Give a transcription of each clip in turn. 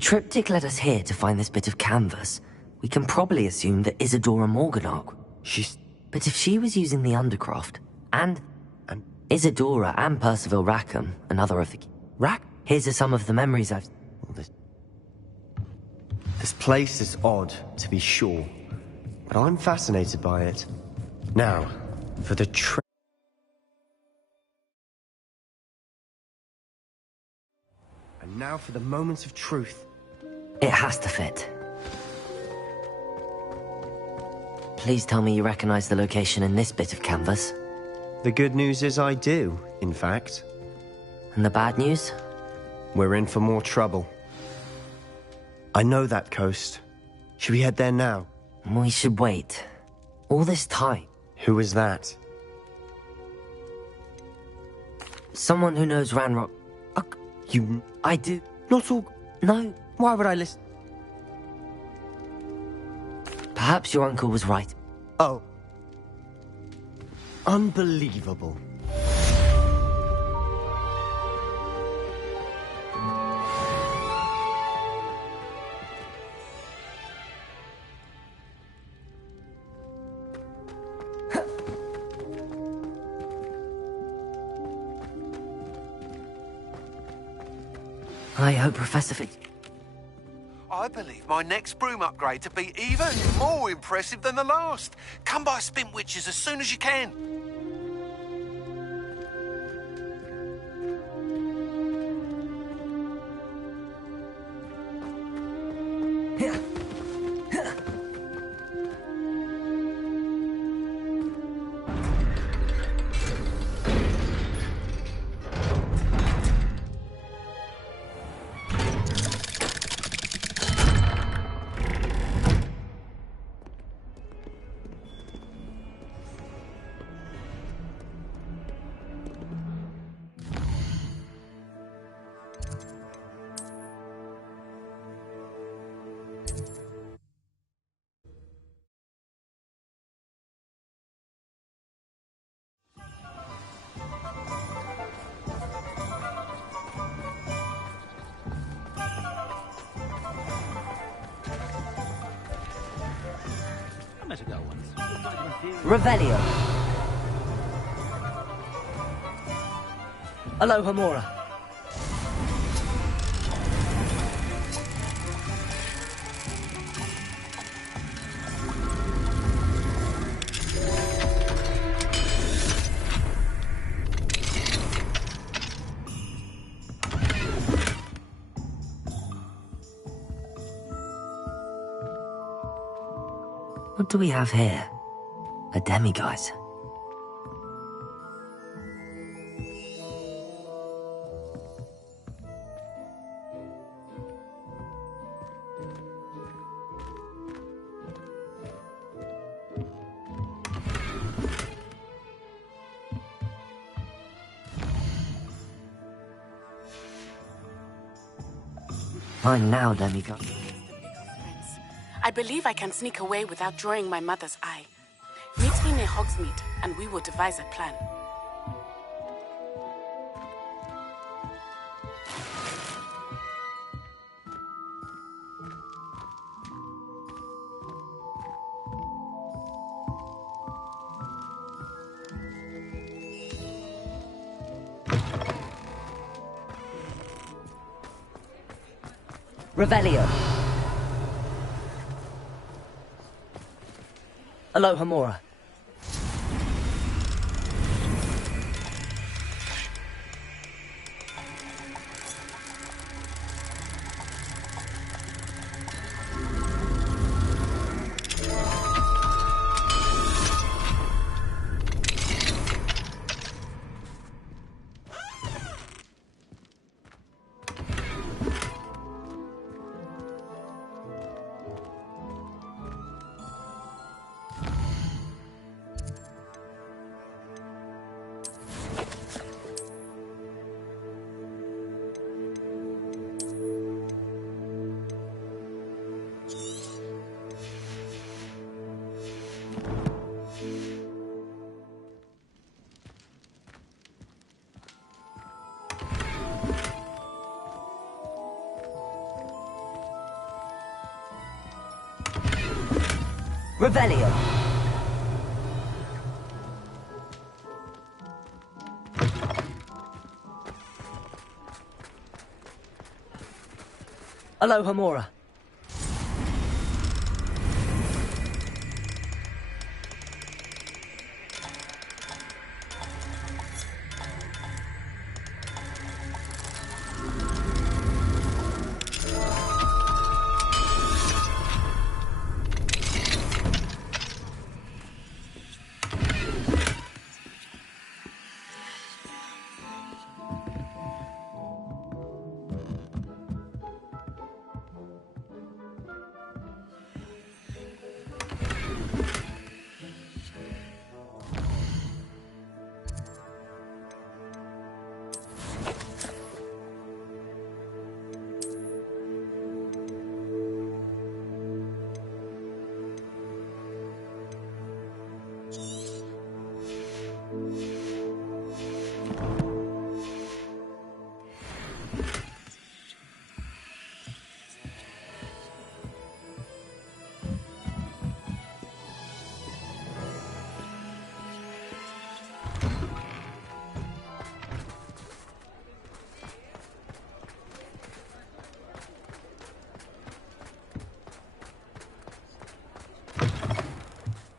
triptych led us here to find this bit of canvas. We can probably assume that Isadora Morganach. But if she was using the Undercroft, and Isadora and Percival Rackham, another of the... Here's some of the memories I've... This place is odd, to be sure, but I'm fascinated by it. Now, for the And now for the moments of truth. It has to fit. Please tell me you recognize the location in this bit of canvas. The good news is I do, in fact. And the bad news? We're in for more trouble. I know that coast. Should we head there now? We should wait. All this time. Who is that? Someone who knows Ranrock. I do. Not all... No. Why would I listen? Perhaps your uncle was right. Oh. Unbelievable. I hope Professor Fitz... I believe my next broom upgrade to be even more impressive than the last. Come by Spintwitches as soon as you can. Revelio. Alohomora. What do we have here? A demiguise. Fine now, demiguise. I believe I can sneak away without drawing my mother's eye. Meet me near Hogsmeade, and we will devise a plan. Revelio. Alohomora. Revelio. Aloha Mora.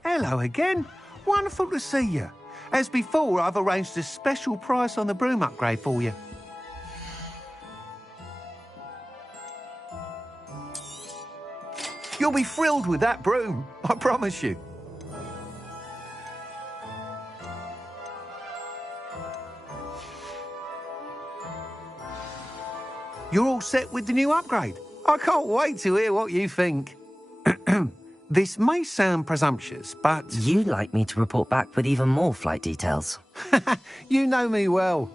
Hello again. Wonderful to see you. As before, I've arranged a special price on the broom upgrade for you. You'll be thrilled with that broom, I promise you. You're all set with the new upgrade. I can't wait to hear what you think. This may sound presumptuous, but... You'd like me to report back with even more flight details. You know me well.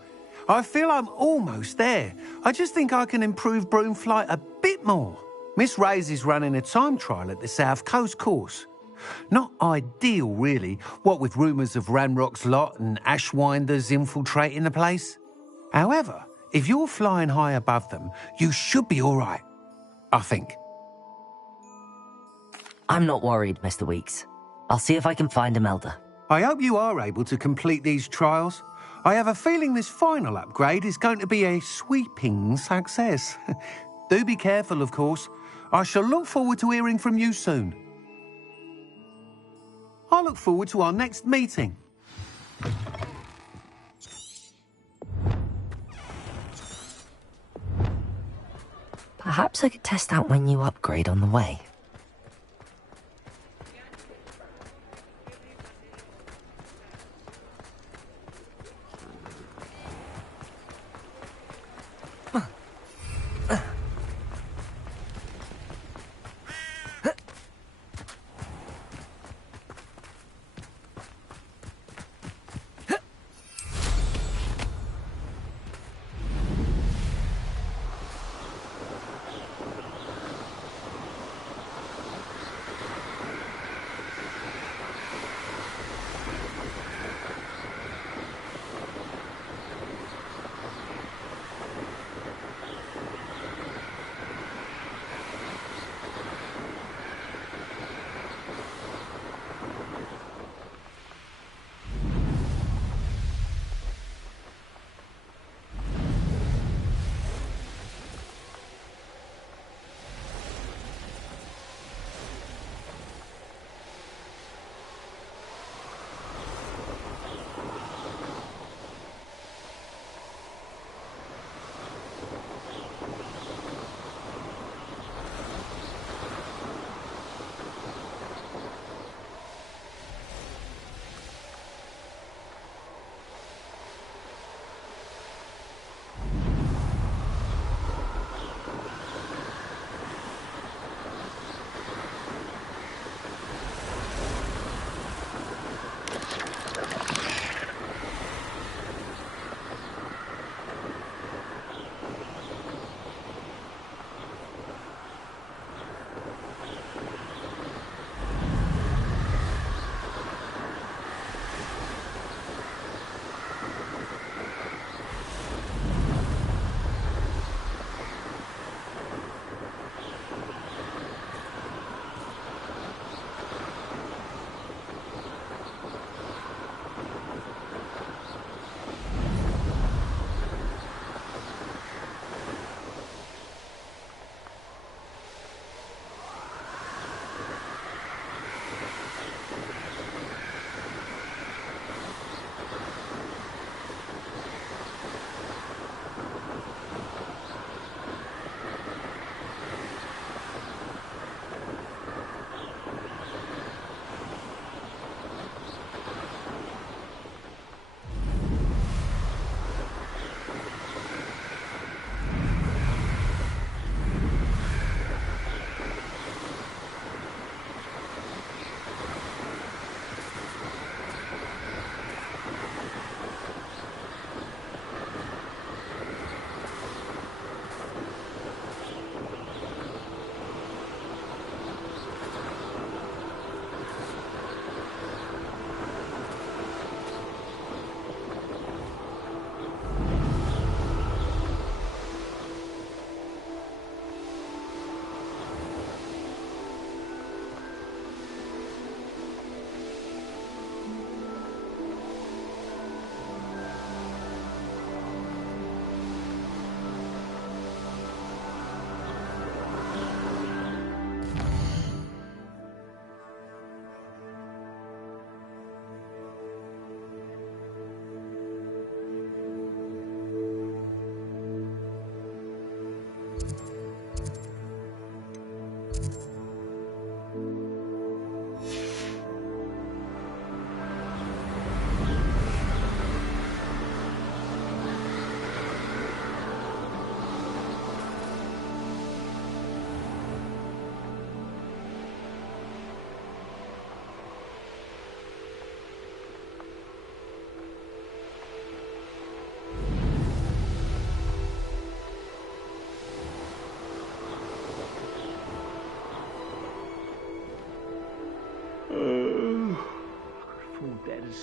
I feel I'm almost there. I just think I can improve broom flight a bit more. Miss Ray's is running a time trial at the South Coast course. Not ideal, really, what with rumours of Ranrock's lot and Ashwinders infiltrating the place. However, if you're flying high above them, you should be all right, I think. I'm not worried, Mr. Weeks. I'll see if I can find Imelda. I hope you are able to complete these trials. I have a feeling this final upgrade is going to be a sweeping success. Do be careful, of course. I shall look forward to hearing from you soon. I look forward to our next meeting. Perhaps I could test out my new upgrade on the way.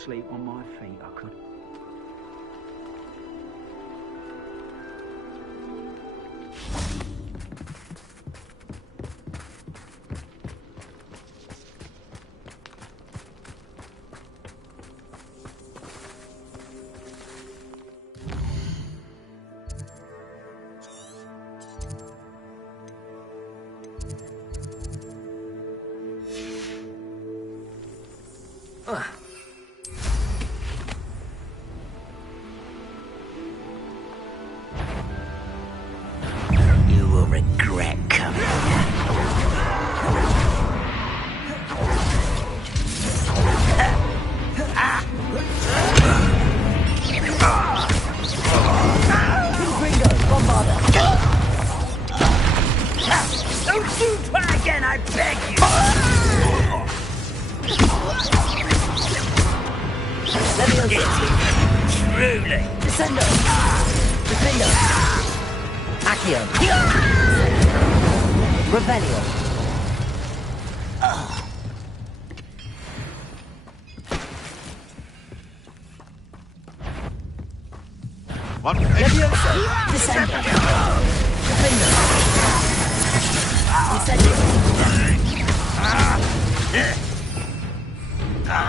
asleep on my feet, I could. You will regret coming here. Don't you try again, I beg you! Truly! Descendo! Defendo! Accio! Revelio! What? Levioso! Descendo! Defendo! Incendio!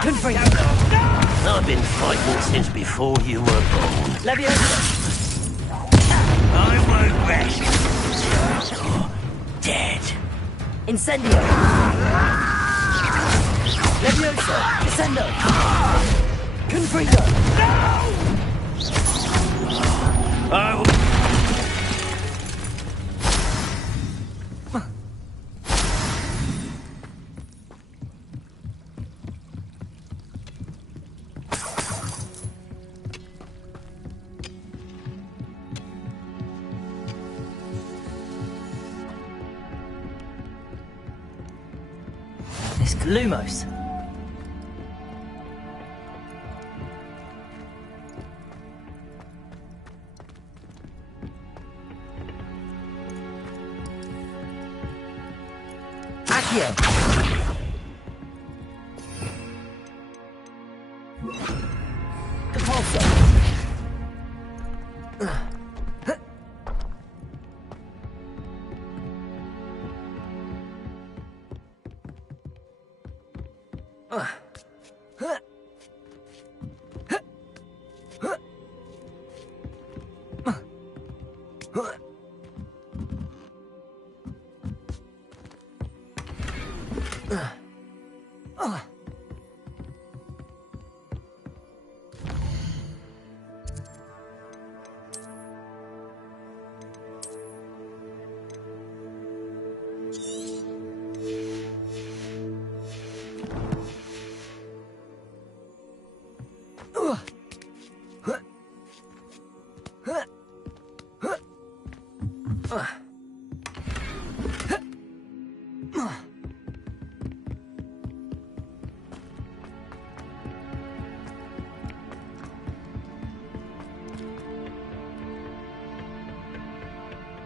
Confringo! I've been fighting since before you were born. Levioso! I won't rest. You're dead. Incendio! Levioso! Descendo! Confringo! I will... Lumos! Accio! Compulso!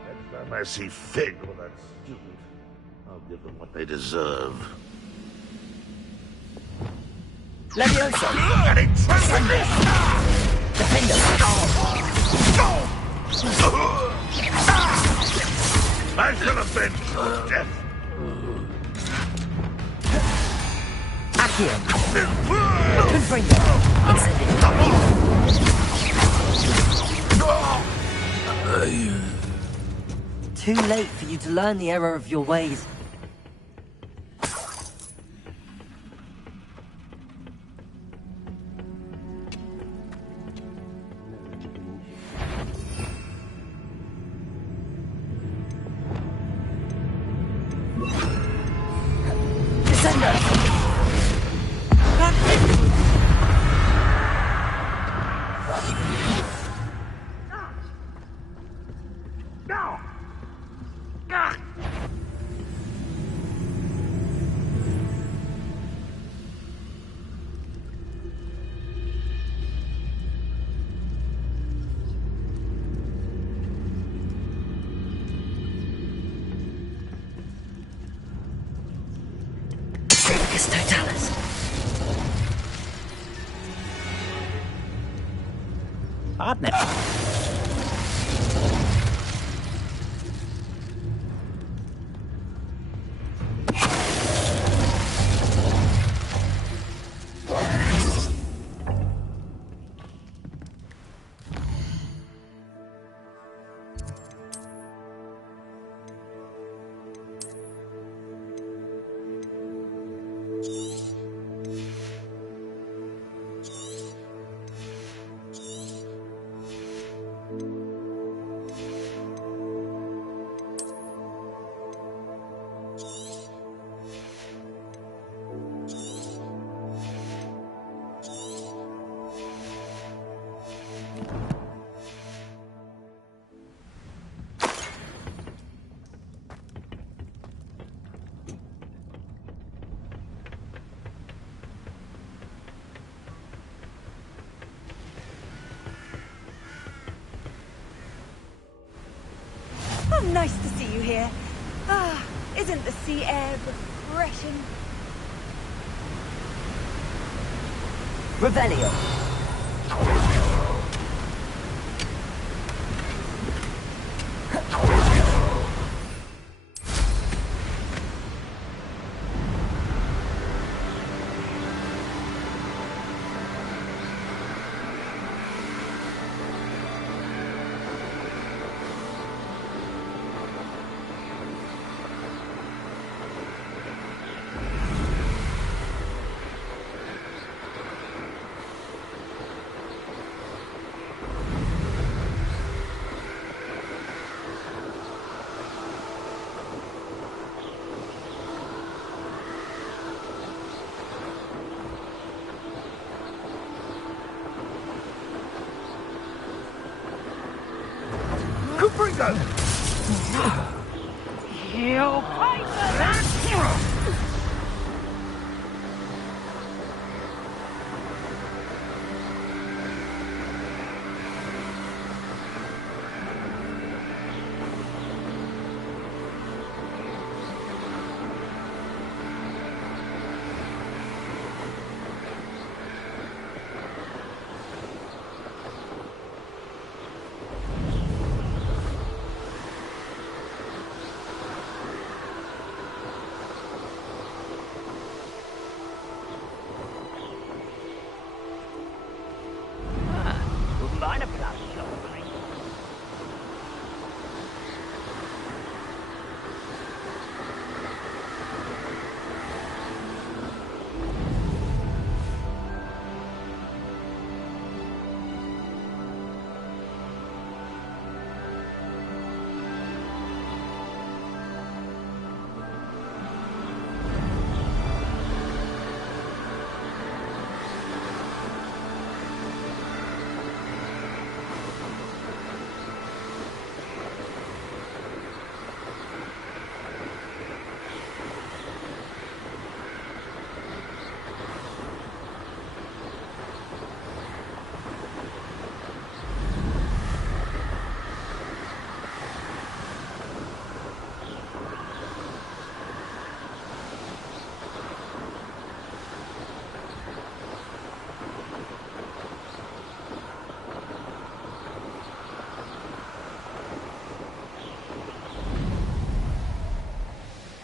Next time I see Fig or that student, I'll give them what they deserve. Levioso! Getting trapped! Defendo! I shall avenge your death. Accio! Confringo! Incendio! Too late for you to learn the error of your ways. partner. Oh, nice to see you here. Ah, isn't the sea air refreshing? Revelio.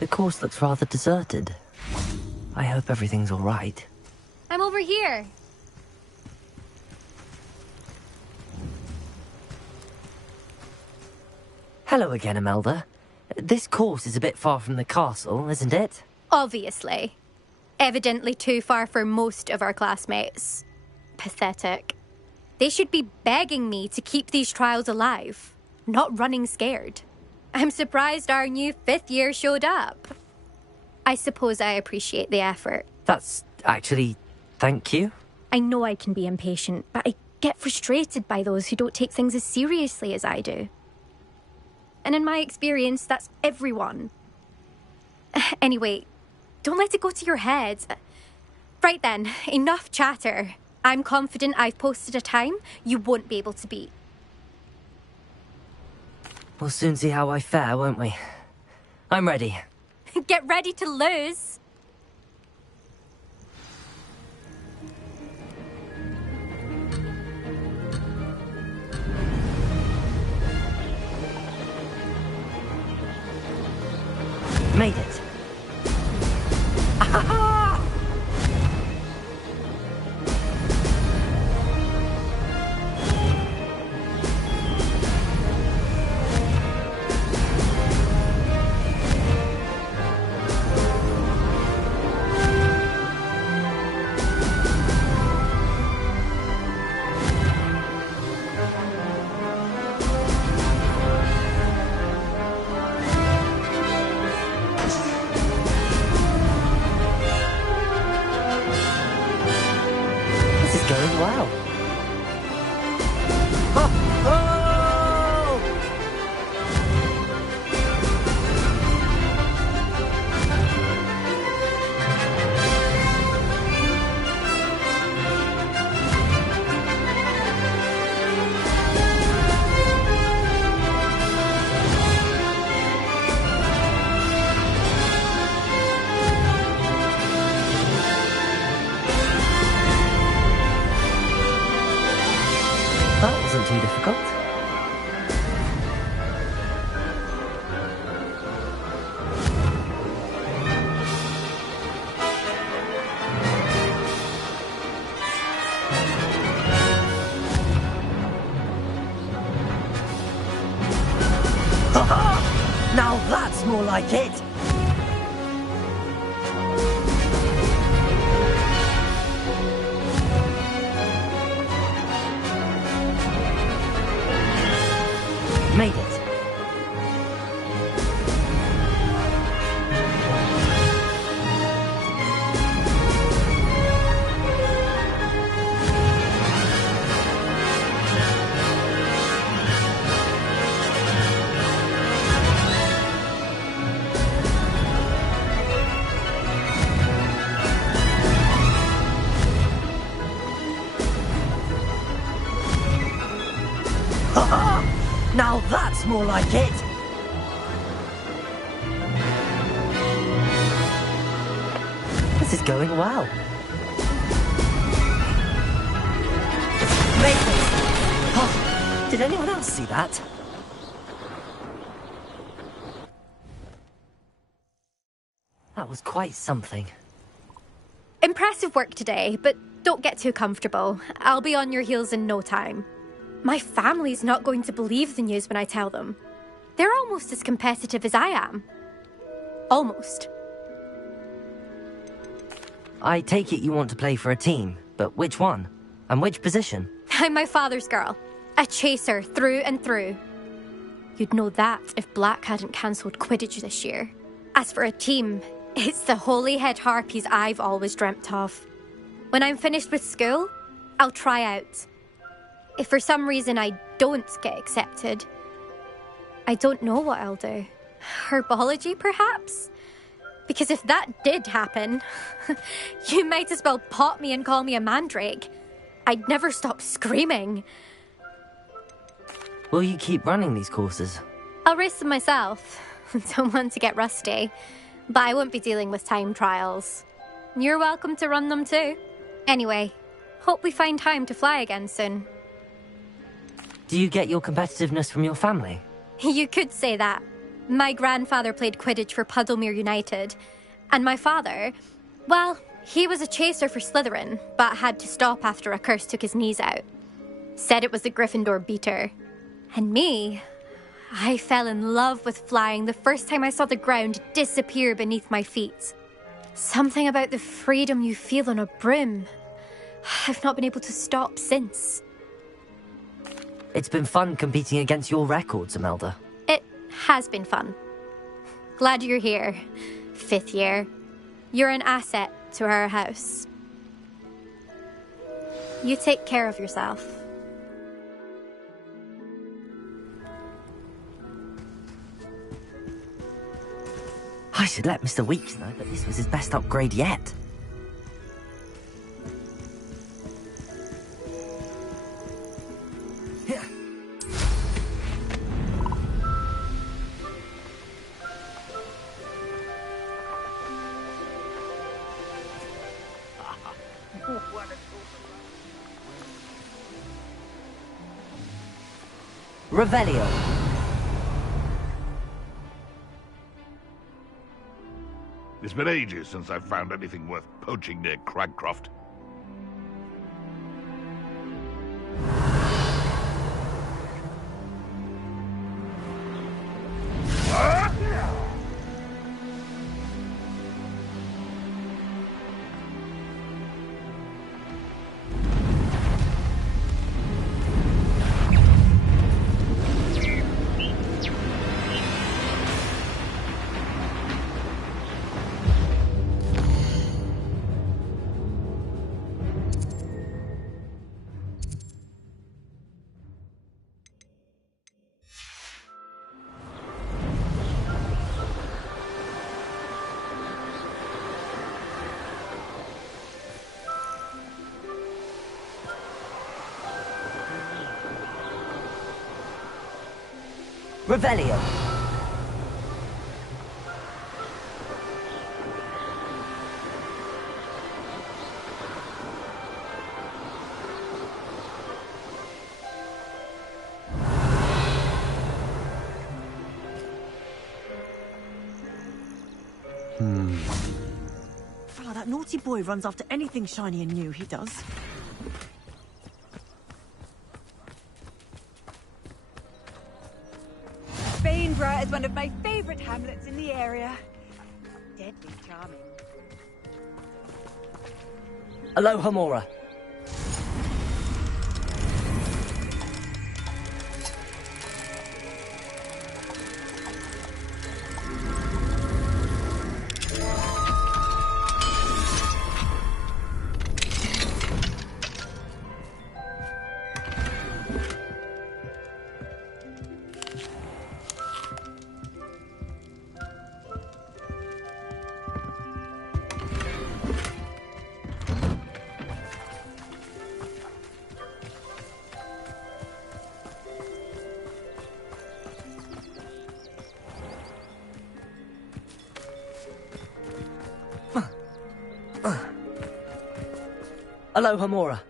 The course looks rather deserted. I hope everything's all right. I'm over here. Hello again, Imelda. This course is a bit far from the castle, isn't it? Obviously. Evidently too far for most of our classmates. Pathetic. They should be begging me to keep these trials alive, not running scared. I'm surprised our new 5th year showed up. I suppose I appreciate the effort. That's actually... thank you. I know I can be impatient, but I get frustrated by those who don't take things as seriously as I do. And in my experience, that's everyone. Anyway, don't let it go to your head. Right then, enough chatter. I'm confident I've posted a time you won't be able to beat. We'll soon see how I fare, won't we? I'm ready. Get ready to lose. Made it. This is going well. That wasn't too difficult. Now that's more like it! Made it. Now that's more like it! This is going well. Made it! Oh, did anyone else see that? That was quite something. Impressive work today, but don't get too comfortable. I'll be on your heels in no time. My family's not going to believe the news when I tell them. They're almost as competitive as I am. Almost. I take it you want to play for a team, but which one? And which position? I'm my father's girl. A chaser through and through. You'd know that if Black hadn't cancelled Quidditch this year. As for a team, it's the Holyhead Harpies I've always dreamt of. When I'm finished with school, I'll try out. If for some reason I don't get accepted, I don't know what I'll do. Herbology, perhaps? Because if that did happen, you might as well pot me and call me a mandrake. I'd never stop screaming. Will you keep running these courses? I'll race them myself. Don't want to get rusty. But I won't be dealing with time trials. You're welcome to run them too. Anyway, hope we find time to fly again soon. Do you get your competitiveness from your family? You could say that. My grandfather played Quidditch for Puddlemere United. And my father, well, he was a chaser for Slytherin, but had to stop after a curse took his knees out. Said it was the Gryffindor beater. And me, I fell in love with flying the first time I saw the ground disappear beneath my feet. Something about the freedom you feel on a broom. I've not been able to stop since. It's been fun competing against your records, Imelda. It has been fun. Glad you're here, 5th year. You're an asset to our house. You take care of yourself. I should let Mr. Weeks know that this was his best upgrade yet. Revelio. It's been ages since I've found anything worth poaching near Cragcroft. Revelio. Oh, that naughty boy runs after anything shiny and new, he does. Bainborough is one of my favourite hamlets in the area. Deadly charming. Aloha Mora. Aloha Mora.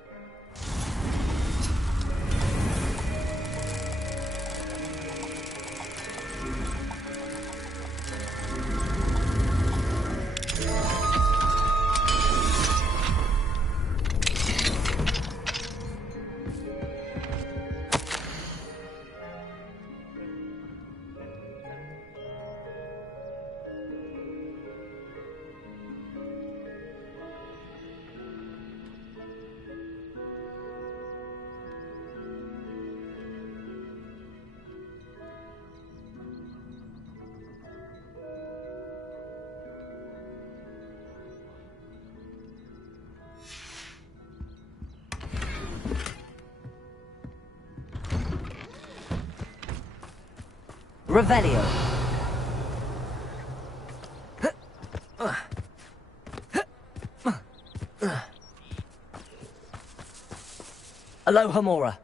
Revelio. Aloha Mora.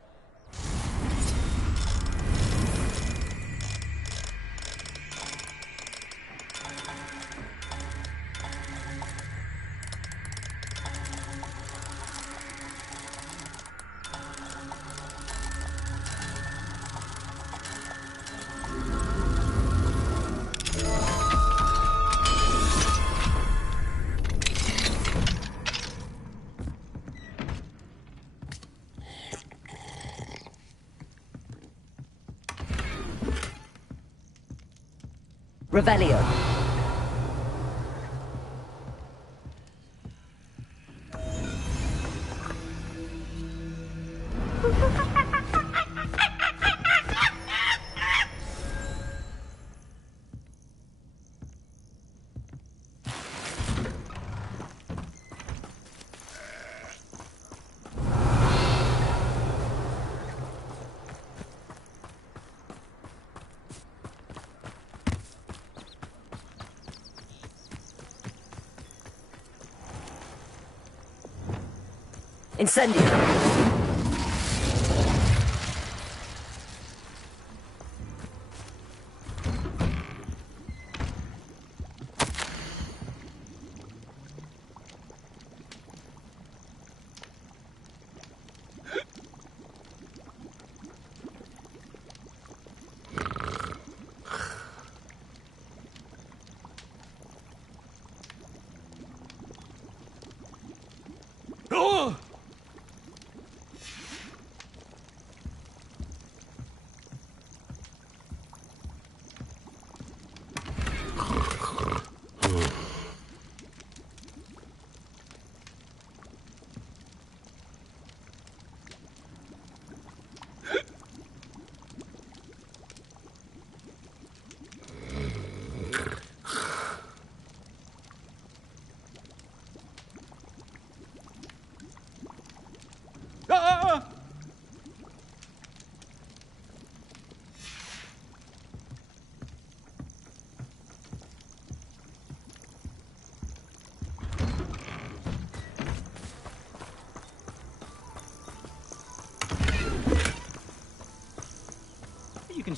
Revelio. Incendio.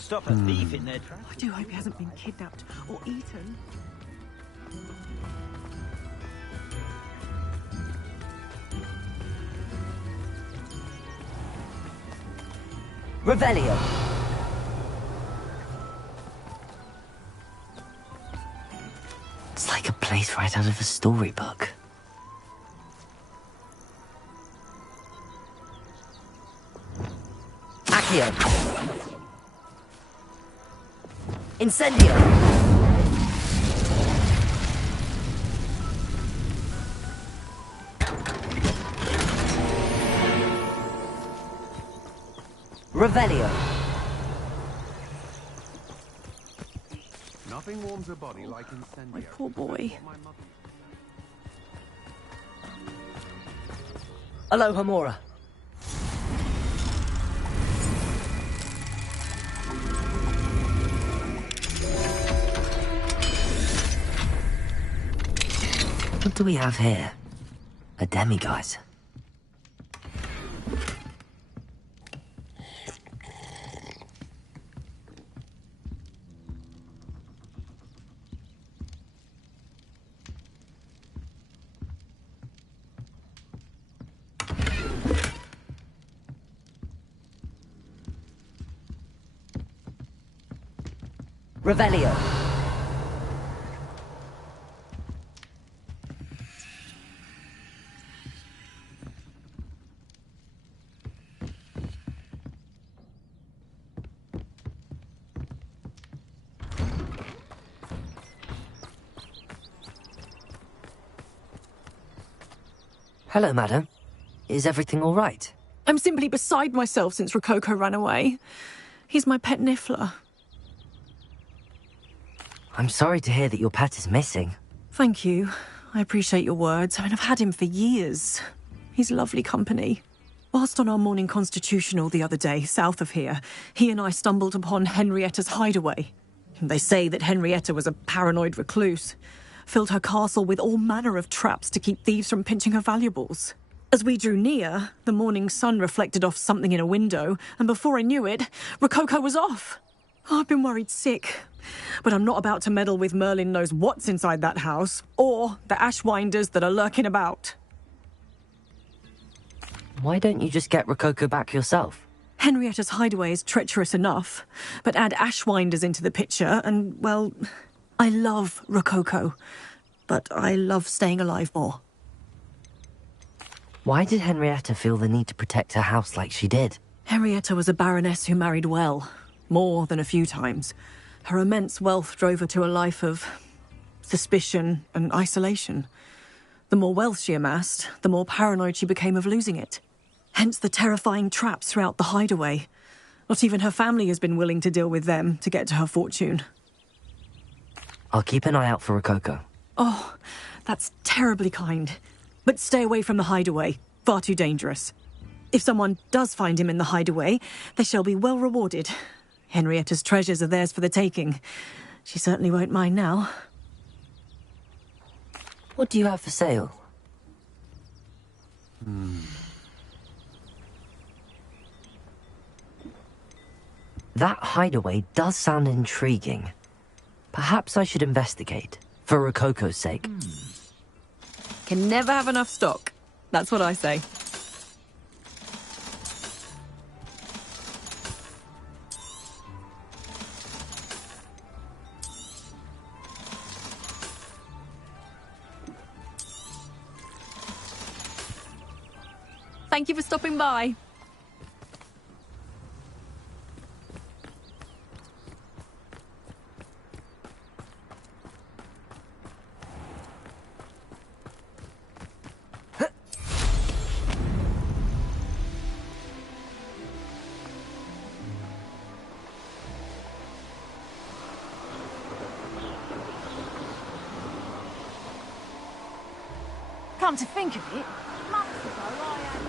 stop a thief in their tracks. I do hope he hasn't been kidnapped or eaten. Revelio. It's like a place right out of a storybook. Accio. Incendio. Revelio. Nothing warms a body like incendio. My poor boy. Aloha Mora. What do we have here? A demiguise. Revelio. Hello, madam. Is everything all right? I'm simply beside myself since Rococo ran away. He's my pet Niffler. I'm sorry to hear that your pet is missing. Thank you. I appreciate your words. I mean, I've had him for years. He's lovely company. Whilst on our morning constitutional the other day, south of here, he and I stumbled upon Henrietta's hideaway. They say that Henrietta was a paranoid recluse, filled her castle with all manner of traps to keep thieves from pinching her valuables. As we drew near, the morning sun reflected off something in a window, and before I knew it, Rococo was off. Oh, I've been worried sick. But I'm not about to meddle with Merlin knows what's inside that house, or the ashwinders that are lurking about. Why don't you just get Rococo back yourself? Henrietta's hideaway is treacherous enough, but add ashwinders into the picture and, well, I love Rococo, but I love staying alive more. Why did Henrietta feel the need to protect her house like she did? Henrietta was a baroness who married well, more than a few times. Her immense wealth drove her to a life of suspicion and isolation. The more wealth she amassed, the more paranoid she became of losing it. Hence the terrifying traps throughout the hideaway. Not even her family has been willing to deal with them to get to her fortune. I'll keep an eye out for Rococo. Oh, that's terribly kind. But stay away from the hideaway. Far too dangerous. If someone does find him in the hideaway, they shall be well rewarded. Henrietta's treasures are theirs for the taking. She certainly won't mind now. What do you have for sale? That hideaway does sound intriguing. Perhaps I should investigate, for Rococo's sake. Can never have enough stock. That's what I say. Thank you for stopping by. Come to think of it, months ago I had...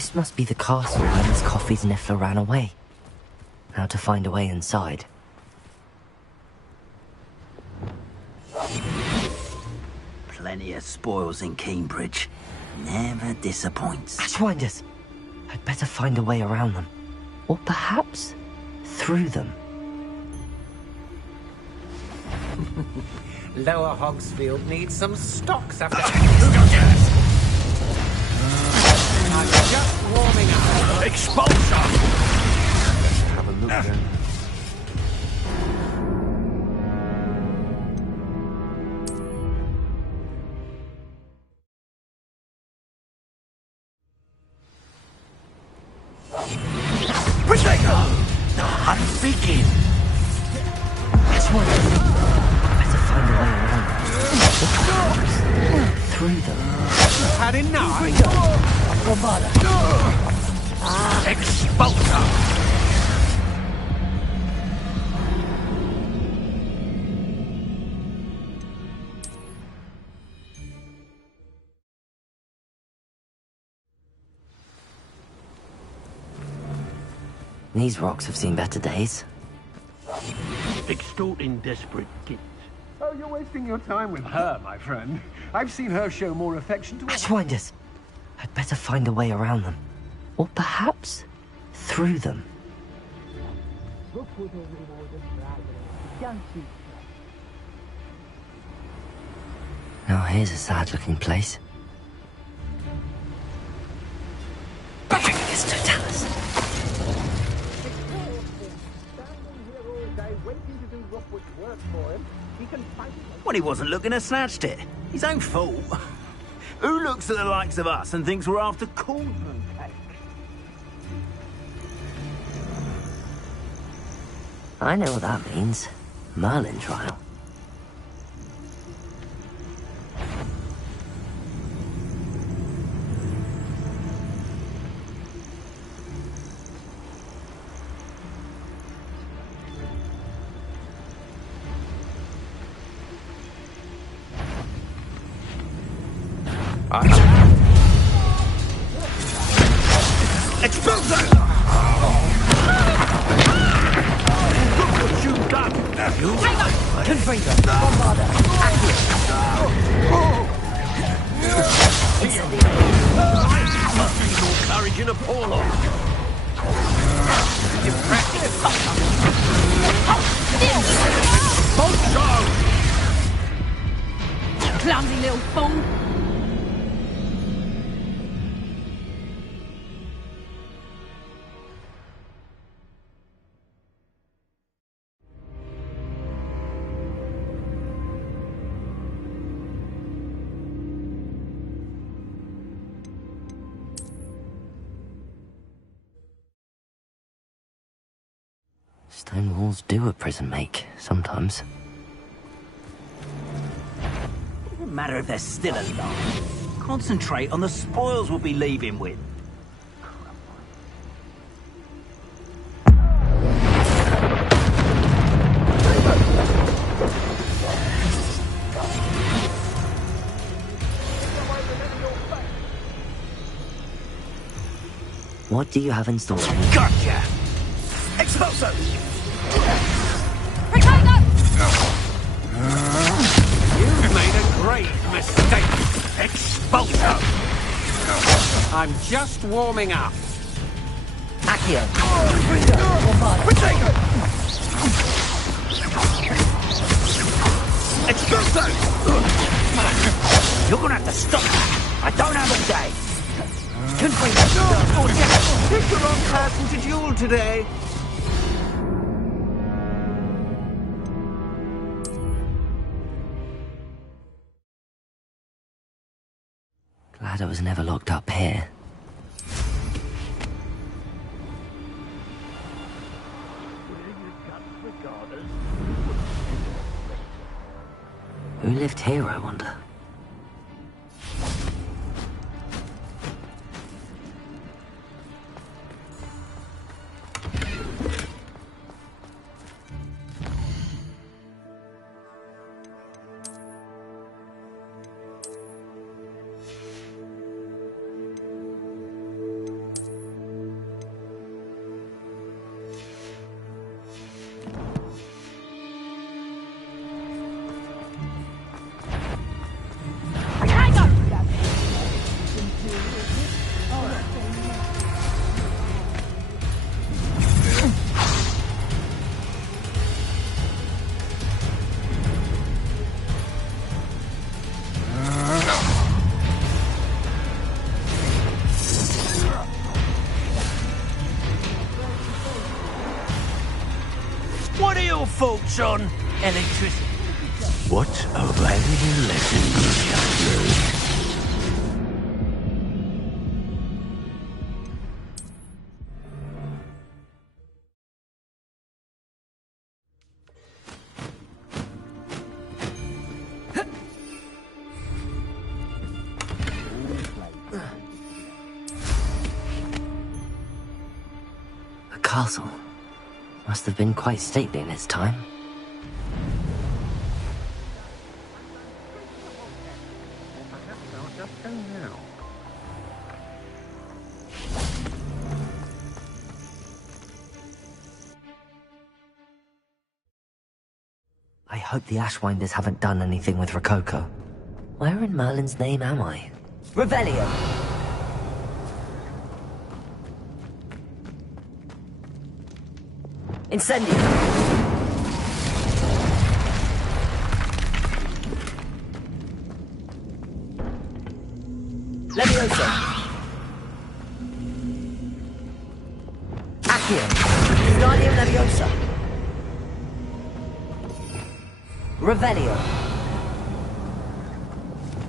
This must be the castle where Miss Coffee's Niffler ran away. Now to find a way inside. Plenty of spoils in Cambridge. Never disappoints. Ashwinders! I'd better find a way around them. Or perhaps through them. Lower Hogsfield needs some stocks after... I'm just warming up. Expulsion! Have a look then. I'm speaking! Ashwinders! Better find a way around them. Or perhaps through them. Had enough? Expulsion! These rocks have seen better days. Extorting desperate kids. Oh, you're wasting your time with her, my friend. I've seen her show more affection to... Ashwinders! I'd better find a way around them. Or perhaps through them. Now here's a sad-looking place. It's Totalis. When he wasn't looking to snatched it. His own fault. Who looks at the likes of us and thinks we're after cauldron cake? I know what that means. Merlin trial. Expulsion! Look what you've done, nephew! Confringo! Bombarder! Must be more courage in a Porlock. You practice. Clumsy little fool! Stone walls do a prison make, sometimes. Doesn't matter if they're still alive. Concentrate on the spoils we'll be leaving with. What do you have in store? Gotcha! Expulso! You've made a great mistake. Expulso! I'm just warming up. Accio! Expulso! You're gonna have to stop that. I don't have all day. Pick the wrong person to duel today. Glad I was never locked up here. Who lived here, I wonder? Switch on electricity. What a valuable lesson you just learned. A castle. Must have been quite stately in its time. I hope the Ashwinders haven't done anything with Rococo. Where in Merlin's name am I? Revelio! Incendio! Leviosa! Accio! Wingardium Leviosa! Revelio!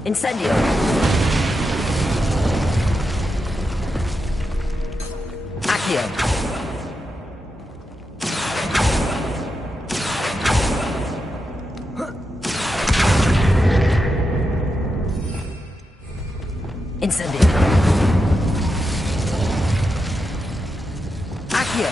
Incendio! Accio! Incendio! Accio!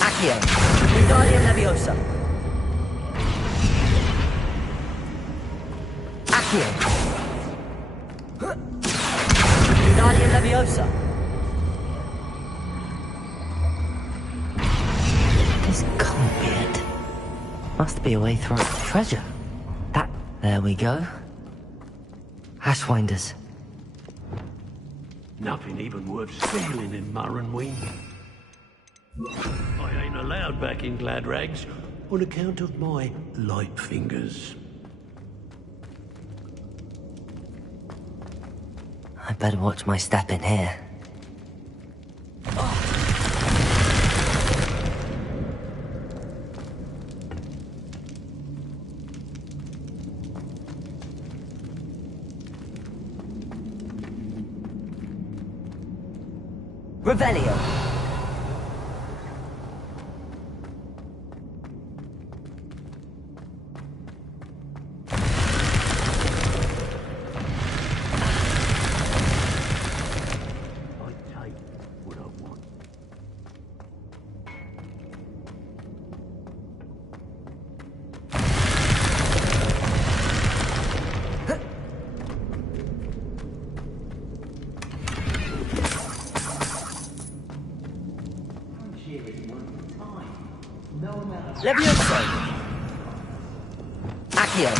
Accio! Wingardium Leviosa! Accio! Wingardium Leviosa! This can't be it. Must be a way through a treasure. There we go. Ashwinders. Nothing even worth stealing in Murrenween. I ain't allowed back in Glad Rags on account of my light fingers. I better watch my step in here. Revelio! Leviosa! Accio!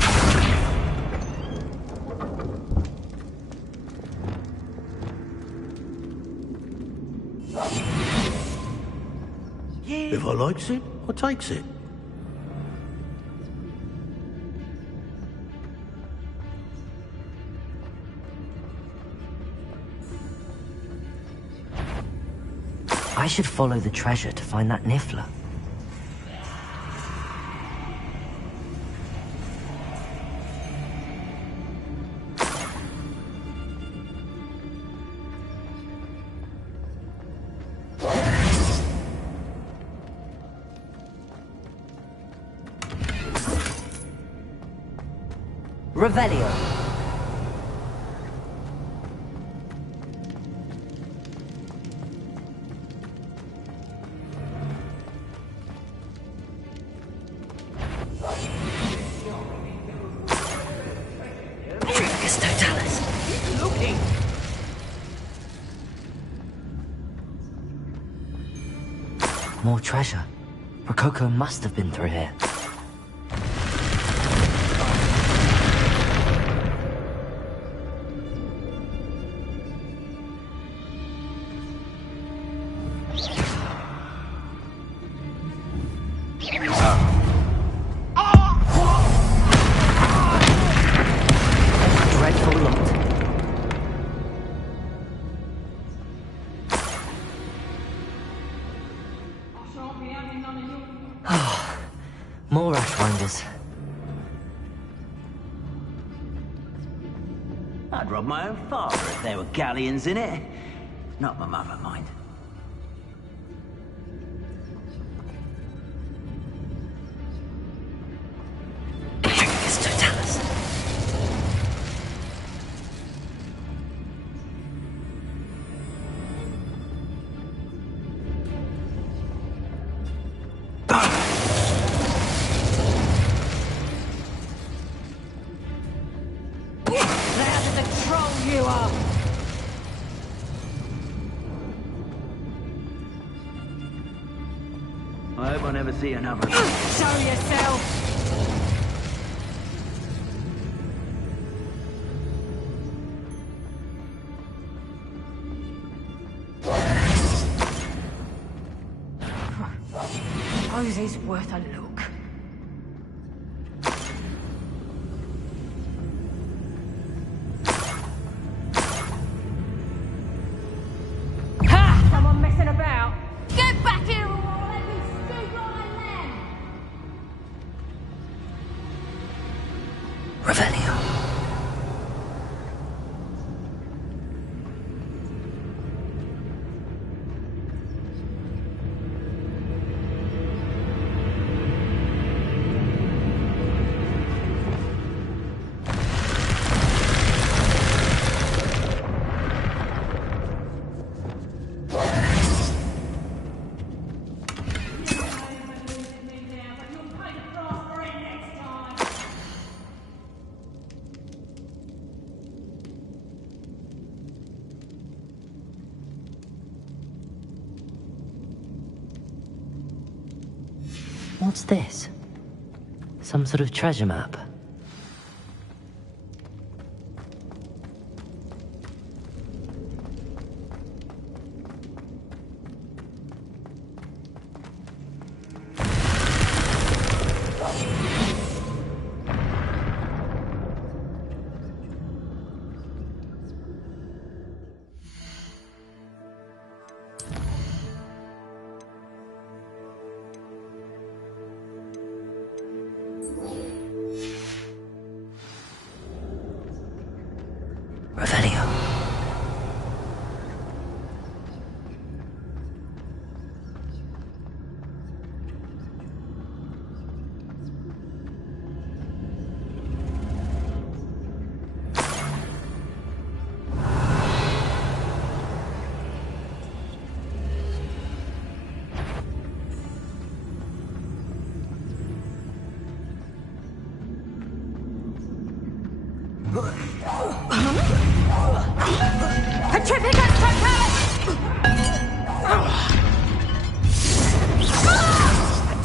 If I likes it, I takes it. I should follow the treasure to find that Niffler. Revelio. More treasure. Rococo must have been through here. More Ashwinders. I'd rob my own father if there were galleons in it. Not my mother, mind. It's Totalis. You are. I hope I never see another. Show yourself. Rosie's worth a look. Ha! Someone messing about. Get back here or I'll let you scoop like a lamb. Revelio. What's this? Some sort of treasure map? Revelio. Petrificus totalis!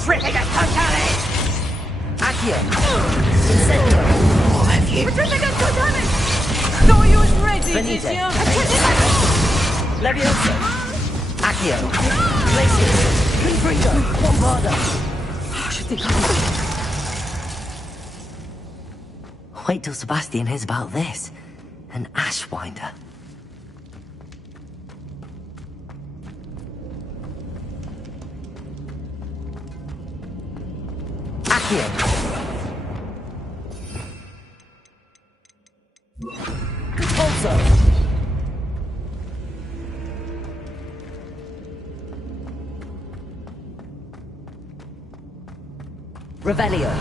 Petrificus totalis! Accio! Incendio! What have you? Petrificus totalis! Thought you was ready, Venite. did you? Petrificus! Levioso! Accio! Glacius! Confringo! Bombarda! I should think Wait till Sebastian hears about this. An Ashwinder. Accio! Also! Revelio.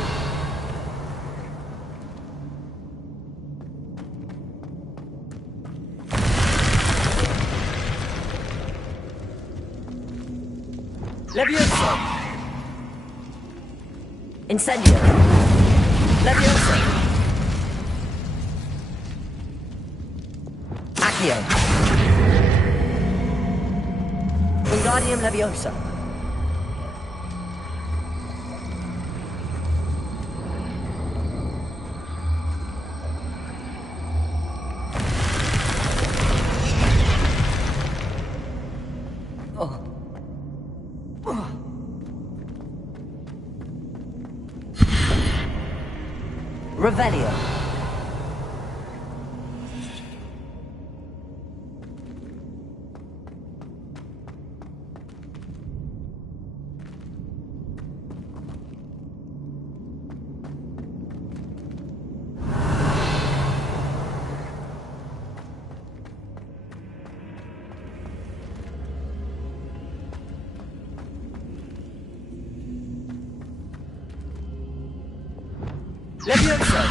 Levioso. Incendio. Levioso. Accio. Wingardium Leviosa. Revelio. Levioso!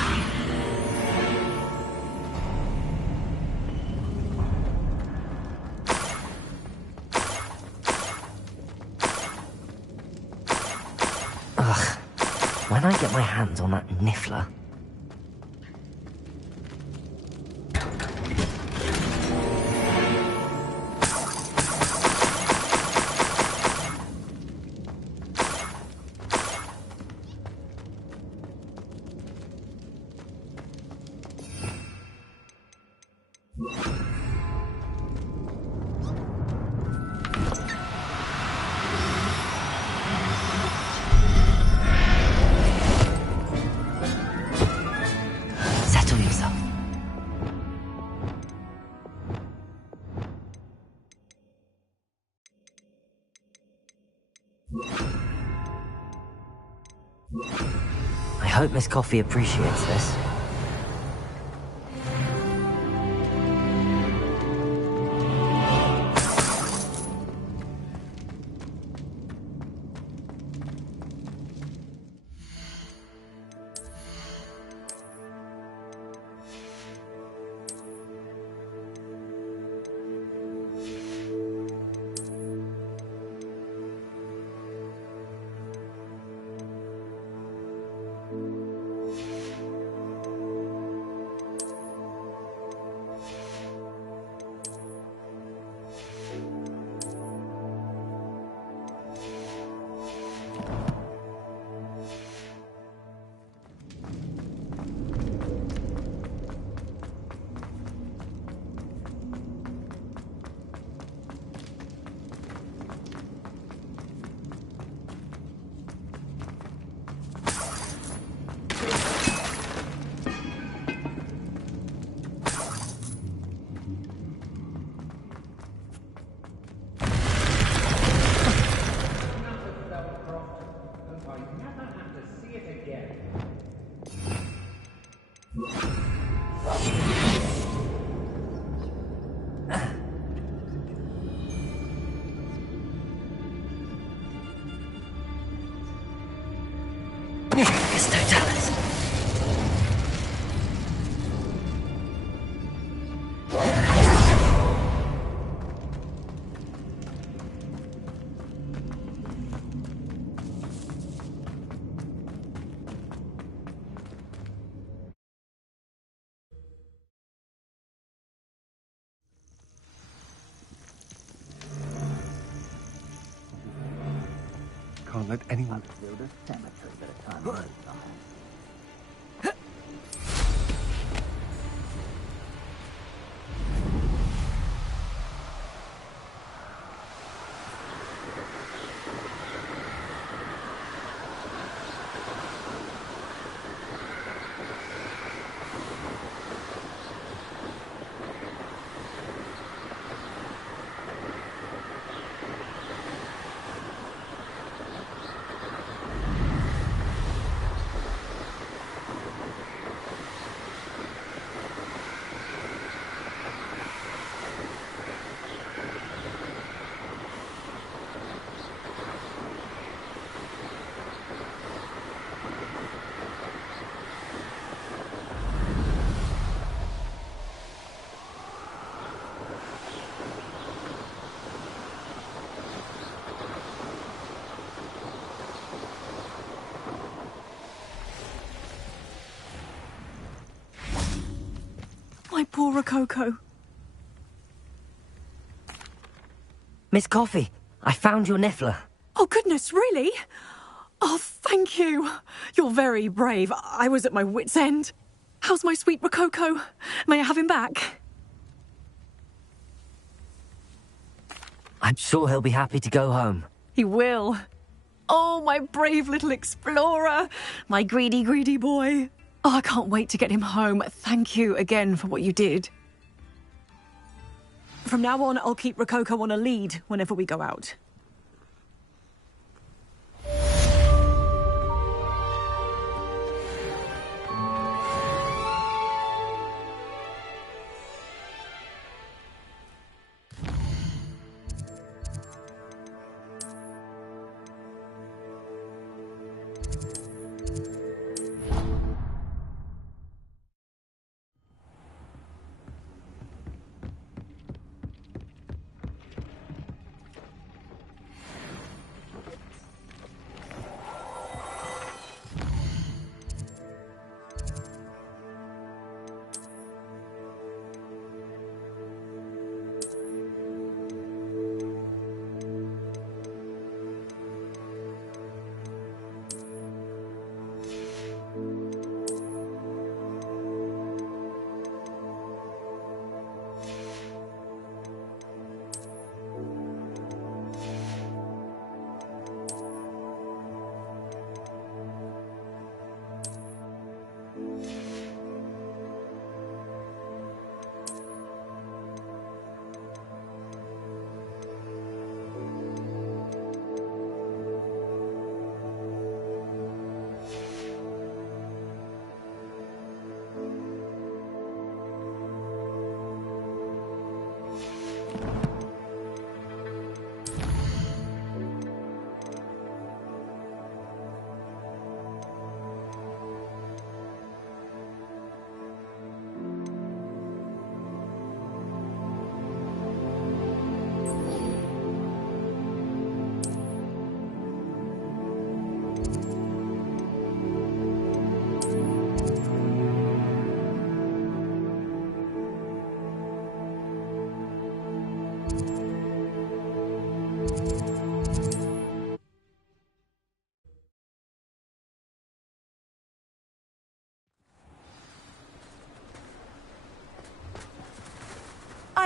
Ugh. When I get my hands on that niffler... Settle yourself. I hope Miss Coffee appreciates this. Can't let anyone... My poor Rococo. Miss Coffee, I found your niffler. Oh, goodness, really? Oh, thank you. You're very brave. I was at my wit's end. How's my sweet Rococo? May I have him back? I'm sure he'll be happy to go home. He will. Oh, my brave little explorer. My greedy, greedy boy. Oh, I can't wait to get him home. Thank you again for what you did. From now on, I'll keep Rococo on a lead whenever we go out.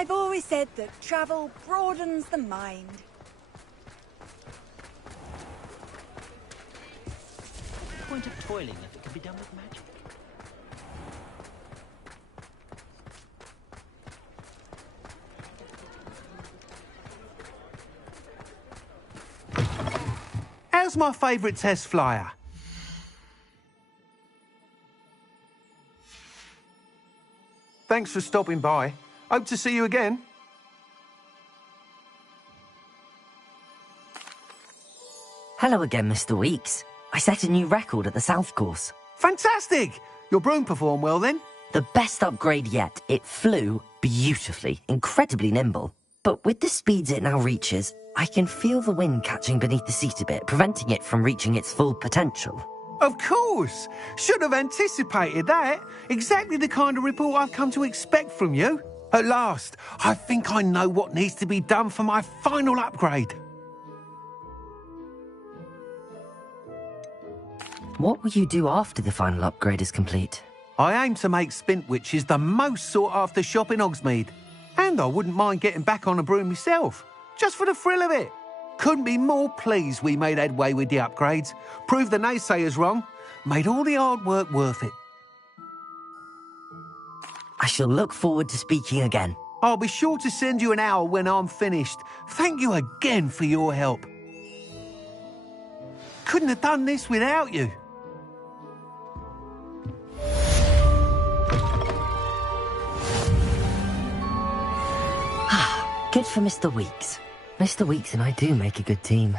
I've always said that travel broadens the mind. What's the point of toiling if it can be done with magic? How's my favourite test flyer? Thanks for stopping by. Hope to see you again. Hello again, Mr. Weeks. I set a new record at the South Course. Fantastic! Your broom performed well then? The best upgrade yet. It flew beautifully, incredibly nimble. But with the speeds it now reaches, I can feel the wind catching beneath the seat a bit, preventing it from reaching its full potential. Of course! Should have anticipated that. Exactly the kind of report I've come to expect from you. At last, I think I know what needs to be done for my final upgrade. What will you do after the final upgrade is complete? I aim to make Spintwitches the most sought-after shop in Hogsmeade. And I wouldn't mind getting back on a broom myself, just for the thrill of it. Couldn't be more pleased we made headway with the upgrades, proved the naysayers wrong, made all the hard work worth it. I shall look forward to speaking again. I'll be sure to send you an hour when I'm finished. Thank you again for your help. Couldn't have done this without you. Good for Mr. Weeks. Mr. Weeks and I do make a good team.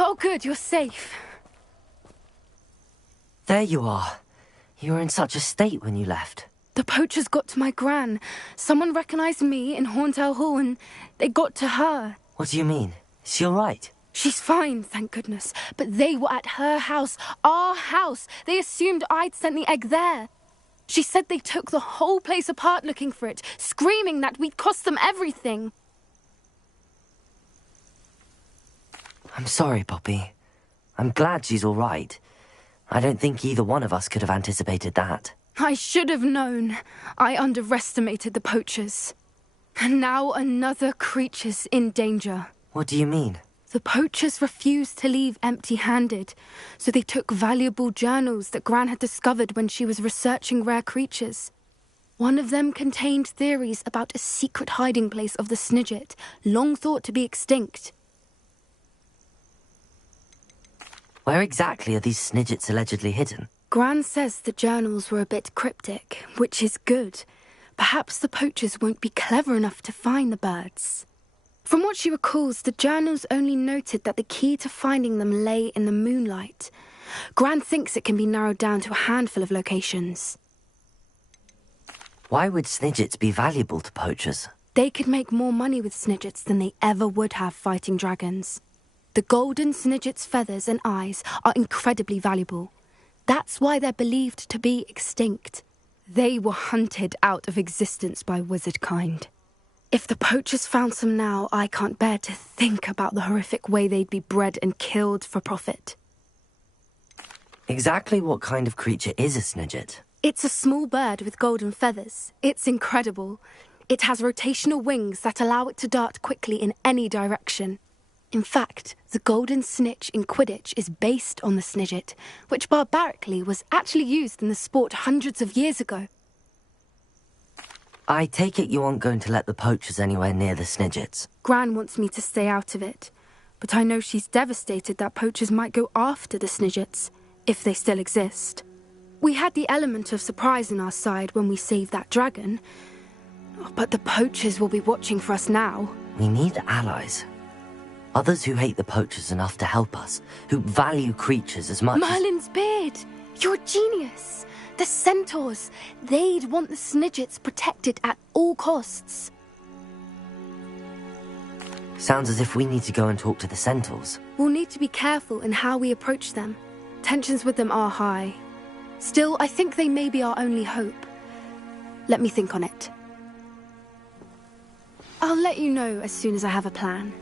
Oh, good, you're safe. There you are. You were in such a state when you left. The poachers got to my gran. Someone recognized me in Horntail Hall and they got to her. What do you mean? Is she all right? She's fine, thank goodness. But they were at her house, our house. They assumed I'd sent the egg there. She said they took the whole place apart looking for it, screaming that we'd cost them everything. I'm sorry, Poppy. I'm glad she's all right. I don't think either one of us could have anticipated that. I should have known. I underestimated the poachers. And now another creature's in danger. What do you mean? The poachers refused to leave empty-handed, so they took valuable journals that Gran had discovered when she was researching rare creatures. One of them contained theories about a secret hiding place of the Snidget, long thought to be extinct. Where exactly are these Snidgets allegedly hidden? Gran says the journals were a bit cryptic, which is good. Perhaps the poachers won't be clever enough to find the birds. From what she recalls, the journals only noted that the key to finding them lay in the moonlight. Gran thinks it can be narrowed down to a handful of locations. Why would Snidgets be valuable to poachers? They could make more money with Snidgets than they ever would have fighting dragons. The golden Snidget's feathers and eyes are incredibly valuable. That's why they're believed to be extinct. They were hunted out of existence by wizard kind. If the poachers found some now, I can't bear to think about the horrific way they'd be bred and killed for profit. Exactly what kind of creature is a Snidget? It's a small bird with golden feathers. It's incredible. It has rotational wings that allow it to dart quickly in any direction. In fact, the golden snitch in Quidditch is based on the Snidget, which barbarically was actually used in the sport hundreds of years ago. I take it you aren't going to let the poachers anywhere near the Snidgets. Gran wants me to stay out of it, but I know she's devastated that poachers might go after the Snidgets, if they still exist. We had the element of surprise on our side when we saved that dragon, but the poachers will be watching for us now. We need allies. Others who hate the poachers enough to help us, who value creatures as much Merlin's beard! You're a genius! The centaurs! They'd want the Snidgets protected at all costs. Sounds as if we need to go and talk to the centaurs. We'll need to be careful in how we approach them. Tensions with them are high. Still, I think they may be our only hope. Let me think on it. I'll let you know as soon as I have a plan.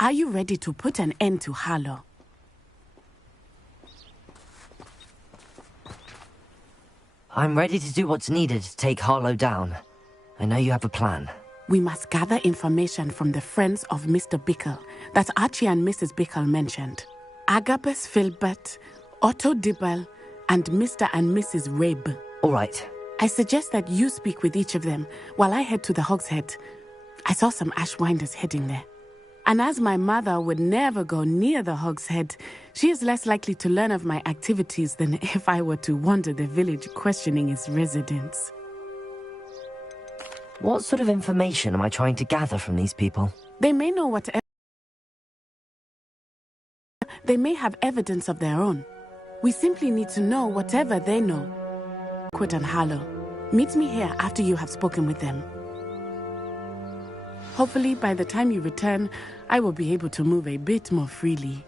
Are you ready to put an end to Harlow? I'm ready to do what's needed to take Harlow down. I know you have a plan. We must gather information from the friends of Mr. Bickle that Archie and Mrs. Bickle mentioned. Agabus Filbert, Otto Dibble, and Mr. and Mrs. Rabe. All right. I suggest that you speak with each of them while I head to the Hogshead. I saw some Ashwinders heading there. And as my mother would never go near the Hogshead, she is less likely to learn of my activities than if I were to wander the village questioning its residents. What sort of information am I trying to gather from these people? They may know whatever. They may have evidence of their own. We simply need to know whatever they know. Quid and Harlow, meet me here after you have spoken with them. Hopefully, by the time you return, I will be able to move a bit more freely.